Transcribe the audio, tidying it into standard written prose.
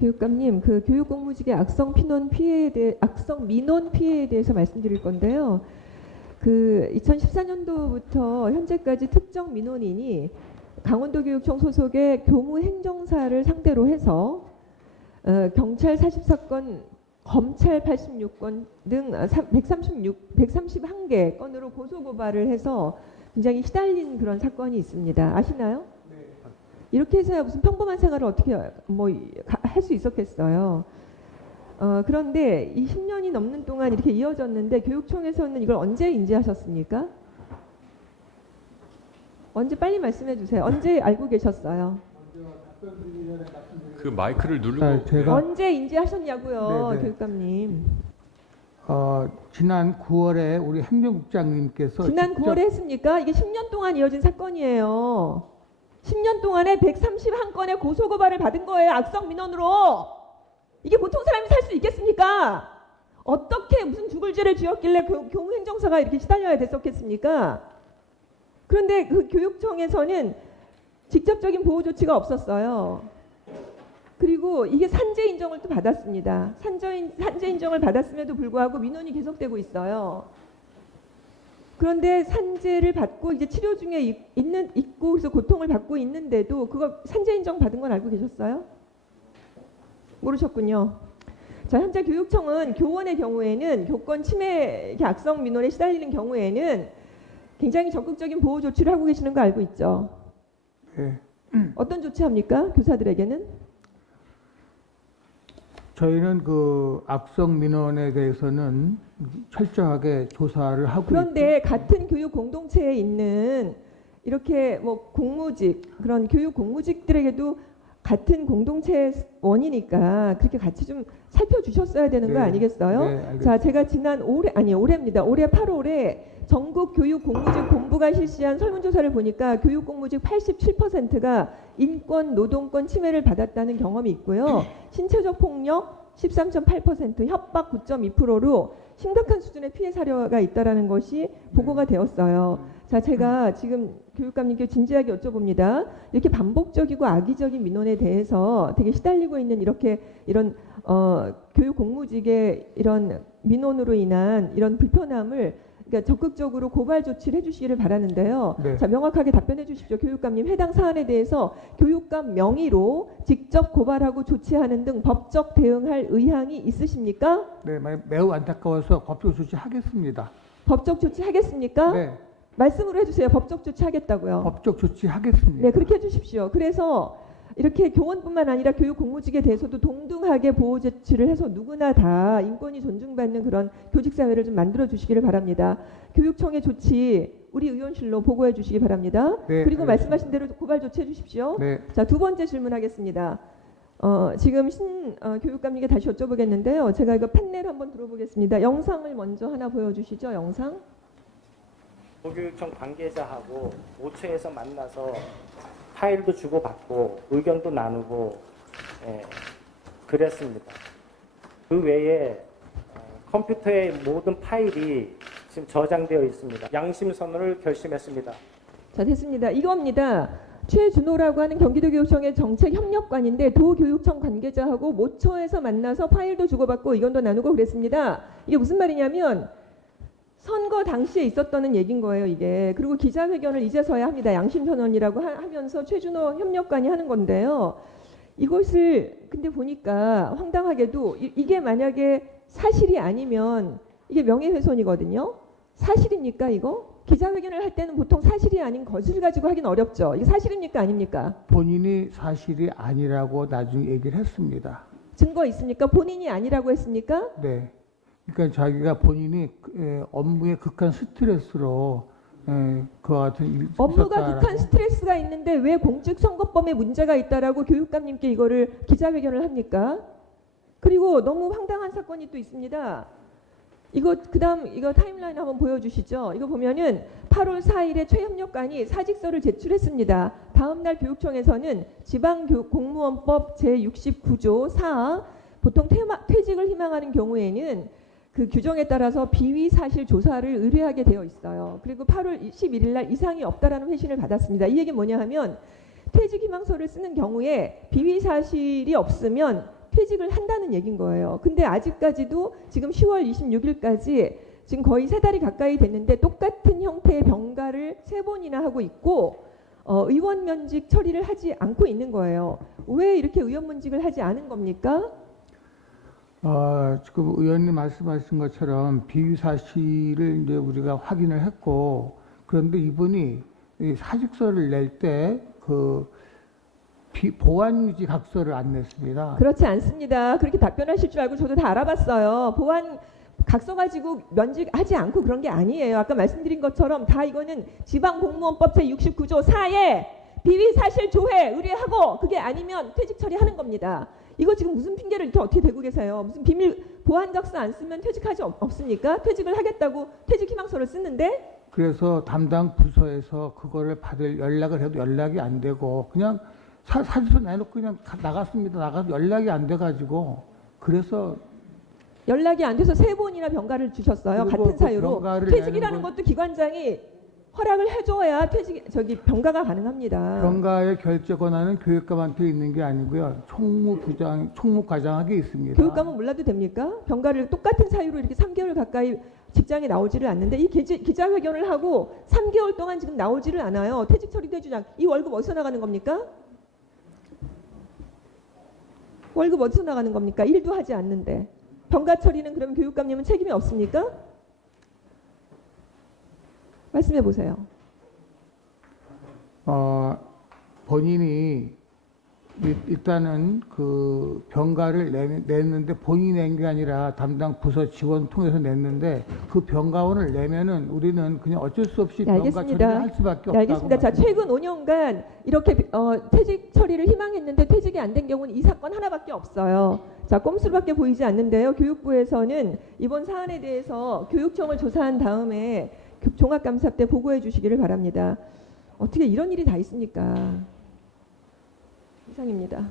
교육감님, 그 교육공무직의 악성 민원 피해에 대해서 말씀드릴 건데요. 그 2014년도부터 현재까지 특정 민원인이 강원도교육청 소속의 교무행정사를 상대로 해서 경찰 44건, 검찰 86건 등 131개 건으로 고소고발을 해서 굉장히 시달린 그런 사건이 있습니다. 아시나요? 네. 이렇게 해서야 무슨 평범한 생활을 어떻게 할 수 있었겠어요. 그런데 이 10년이 넘는 동안 이렇게 이어졌는데 교육청에서는 이걸 언제 인지하셨습니까? 언제 빨리 말씀해 주세요. 언제 알고 계셨어요? 그 마이크를 누르고 제가 언제 인지하셨냐고요, 네네. 교육감님. 지난 9월에 우리 행정국장님께서 지난 9월에 했습니까? 이게 10년 동안 이어진 사건이에요. 10년 동안에 131건의 고소고발을 받은 거예요. 악성 민원으로. 이게 보통 사람이 살 수 있겠습니까? 어떻게 무슨 죽을 죄를 지었길래 교무행정사가 이렇게 시달려야 됐었겠습니까? 그런데 그 교육청에서는 직접적인 보호 조치가 없었어요. 그리고 이게 산재 인정을 또 받았습니다. 산재 인정을 받았음에도 불구하고 민원이 계속되고 있어요. 그런데 산재를 받고 이제 치료 중에 있고 그래서 고통을 받고 있는데도 그거 산재 인정 받은 건 알고 계셨어요? 모르셨군요. 자, 현재 교육청은 교원의 경우에는 교권 침해 악성 민원에 시달리는 경우에는 굉장히 적극적인 보호 조치를 하고 계시는 거 알고 있죠? 네. 어떤 조치합니까? 교사들에게는? 저희는 그 악성 민원에 대해서는 철저하게 조사를 하고 그런데 있고, 같은 교육 공동체에 있는 이렇게 뭐 공무직, 그런 교육 공무직들에게도 같은 공동체 원이니까 그렇게 같이 좀 살펴주셨어야 되는 거 네. 아니겠어요? 네, 알겠습니다. 자, 제가 지난 올해입니다. 올해 8월에 전국 교육 공무직 본부가 실시한 설문조사를 보니까 교육 공무직 87%가 인권, 노동권 침해를 받았다는 경험이 있고요. 신체적 폭력 13.8%, 협박 9.2%로 심각한 수준의 피해 사례가 있다라는 것이 보고가 되었어요. 자, 제가 지금 교육감님께 진지하게 여쭤봅니다. 이렇게 반복적이고 악의적인 민원에 대해서 되게 시달리고 있는 이런 교육 공무직의 이런 민원으로 인한 이런 불편함을 그러니까 적극적으로 고발 조치를 해주시기를 바라는데요. 네. 자, 명확하게 답변해 주십시오. 교육감님, 해당 사안에 대해서 교육감 명의로 직접 고발하고 조치하는 등 법적 대응할 의향이 있으십니까? 네, 매우 안타까워서 법적 조치하겠습니다. 법적 조치 하겠습니까? 네, 말씀으로 해주세요. 법적 조치 하겠다고요. 법적 조치하겠습니다. 네, 그렇게 해주십시오. 그래서 이렇게 교원뿐만 아니라 교육 공무직에 대해서도 동등하게 보호 조치를 해서 누구나 다 인권이 존중받는 그런 교직 사회를 좀 만들어 주시기를 바랍니다. 교육청의 조치 우리 의원실로 보고해 주시기 바랍니다. 네, 그리고 알겠습니다. 말씀하신 대로 고발 조치해 주십시오. 네, 자, 두 번째 질문하겠습니다. 지금 교육감님께 다시 여쭤보겠는데요. 제가 이거 판넬 한번 들어보겠습니다. 영상을 먼저 하나 보여주시죠. 영상. 도교육청 관계자하고 5처에서 만나서 파일도 주고받고 의견도 나누고 그랬습니다. 그 외에 컴퓨터의 모든 파일이 지금 저장되어 있습니다. 양심선언을 결심했습니다. 자, 됐습니다. 이겁니다. 최준호라고 하는 경기도교육청의 정책협력관인데 도교육청 관계자하고 모처에서 만나서 파일도 주고받고 의견도 나누고 그랬습니다. 이게 무슨 말이냐면 선거 당시에 있었다는 얘기인 거예요, 이게. 그리고 기자회견을 이제서야 합니다. 양심선언이라고 하면서 최준호 협력관이 하는 건데요. 이것을 근데 보니까 황당하게도 이게 만약에 사실이 아니면 이게 명예훼손이거든요. 사실입니까, 이거? 기자회견을 할 때는 보통 사실이 아닌 것을 가지고 하긴 어렵죠. 이게 사실입니까, 아닙니까? 본인이 사실이 아니라고 나중에 얘기를 했습니다. 증거 있습니까? 본인이 아니라고 했습니까? 네. 그러니까 자기가 본인이 업무의 극한 스트레스로 그와 같은 일이 업무가 있었다라고. 극한 스트레스가 있는데 왜 공직선거법에 문제가 있다라고 교육감님께 이거를 기자회견을 합니까? 그리고 너무 황당한 사건이 또 있습니다. 그다음 이거 타임라인 한번 보여주시죠. 이거 보면은 8월 4일에 최협력관이 사직서를 제출했습니다. 다음 날 교육청에서는 지방공무원법 제69조 4 보통 퇴직을 희망하는 경우에는 그 규정에 따라서 비위 사실 조사를 의뢰하게 되어 있어요. 그리고 8월 11일 날 이상이 없다라는 회신을 받았습니다. 이 얘기는 뭐냐 하면 퇴직 희망서를 쓰는 경우에 비위 사실이 없으면 퇴직을 한다는 얘기인 거예요. 근데 아직까지도 지금 10월 26일까지 지금 거의 3달이 가까이 됐는데 똑같은 형태의 병가를 3번이나 하고 있고 의원 면직 처리를 하지 않고 있는 거예요. 왜 이렇게 의원 면직을 하지 않은 겁니까? 지금 의원님 말씀하신 것처럼 비위 사실을 이제 우리가 확인을 했고, 그런데 이분이 이 사직서를 낼 때 보안 유지 각서를 안 냈습니다. 그렇지 않습니다. 그렇게 답변하실 줄 알고 저도 다 알아봤어요. 보안 각서 가지고 면직하지 않고 그런 게 아니에요. 아까 말씀드린 것처럼 다 이거는 지방공무원법 제69조 4에 비위 사실 조회 의뢰하고 그게 아니면 퇴직 처리하는 겁니다. 이거 지금 무슨 핑계를 이렇게 어떻게 대고 계세요? 무슨 비밀 보안 각서 안 쓰면 퇴직하지 없습니까? 퇴직을 하겠다고 퇴직 희망서를 쓰는데? 그래서 담당 부서에서 그거를 받을 연락을 해도 연락이 안 되고 그냥 사직서 내놓고 그냥 나갔습니다. 나가서 연락이 안 돼가지고 그래서 연락이 안 돼서 3번이나 병가를 주셨어요. 그리고 같은 그 사유로. 병가를 퇴직이라는 내는 것도 기관장이 허락을 해줘야 병가가 가능합니다. 병가의 결재 권한은 교육감한테 있는 게 아니고요. 총무과장에게 있습니다. 교육감은 몰라도 됩니까? 병가를 똑같은 사유로 이렇게 3개월 가까이 직장에 나오지를 않는데 이 기자회견을 하고 3개월 동안 지금 나오지를 않아요. 퇴직 처리도 해주냐. 이 월급 어디서 나가는 겁니까? 월급 어디서 나가는 겁니까? 일도 하지 않는데. 병가 처리는 그러면 교육감님은 책임이 없습니까? 말씀해 보세요. 본인이 일단은 그 병가를 냈는데 본인이 낸 게 아니라 담당 부서 직원 통해서 냈는데 그 병가원을 내면은 우리는 그냥 어쩔 수 없이 네, 병가 알겠습니다. 처리를 할 수밖에 네, 없다고. 알겠습니다. 자, 최근 5년간 이렇게 퇴직 처리를 희망했는데 퇴직이 안 된 경우는 이 사건 하나밖에 없어요. 자, 꼼수밖에 보이지 않는데요. 교육부에서는 이번 사안에 대해서 교육청을 조사한 다음에 종합감사 때 보고해 주시기를 바랍니다. 어떻게 이런 일이 다 있습니까? 이상입니다.